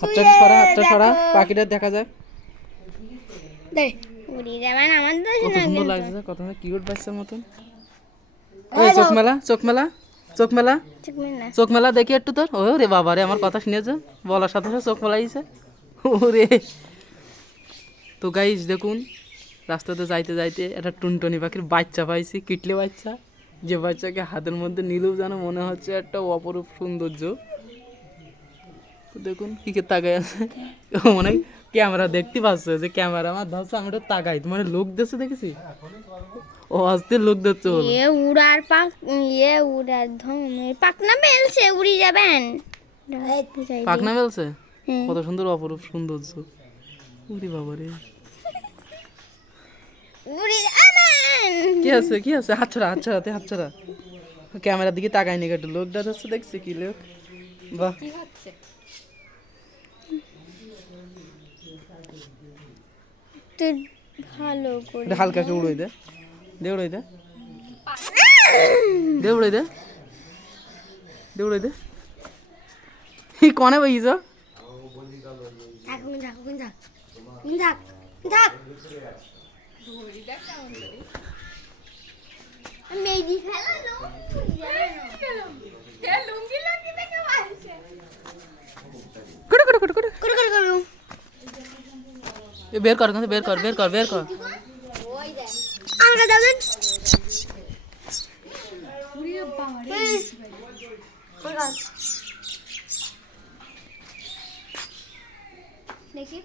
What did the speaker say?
হাতটা সরা পাখিটা দেখা যায়। উড়ে যাবেন আমার তো কত সুন্দর লাগছে, কত কিউট বাচ্চার মতন। এই চোখ মেলা, চোখ মেলা, চোখ মেলা, চোখ মেলা দেখি একটু তোর। ও রে বাবা রে, আমার কথা শুনেছে, বলার সাথে সাথে চোখ মেলাইছে। ওরে তো গাইস দেখুন, রাস্তাতে যাইতে যাইতে একটা টুনটুনি পাখির বাচ্চা পাইছি, কিটলে বাচ্চা, যে বাচ্চাকে হাতের মধ্যে নিলেও যেন মনে হচ্ছে একটা অপরূপ সৌন্দর্য। তো দেখুন কি কে তাকাই আছে, মানে ক্যামেরা দেখতে পাচ্ছে যে ক্যামেরা আমার ধরছে, আমি ওটা তাকাই, মানে লোক দেখছে দেখেছি, ও আস্তে লোক দেখছে বলো। উড়ার উড়ার পাখনা মেলছে, উড়ি যাবেন। পাখনা মেলছে, কত সুন্দর অপরূপ সৌন্দর্য। উরি বাবা রে, উড়ি যাবেন। কি আছে কি আছে, হাত ছাড়া, হাত ছাড়াতে, হাত ছাড়া, ক্যামেরার দিকে তাকাই নি একটু, লোক দাঁড়াচ্ছে দেখছে কি লোক, বাহ ভালো করে হালকাকে উড়াই দে, দে উড়াই দে, দে উড়াই দে, দে উড়াই দে। কনে বইছ বের কর, বের কর, বের কর, বের কর। দেখি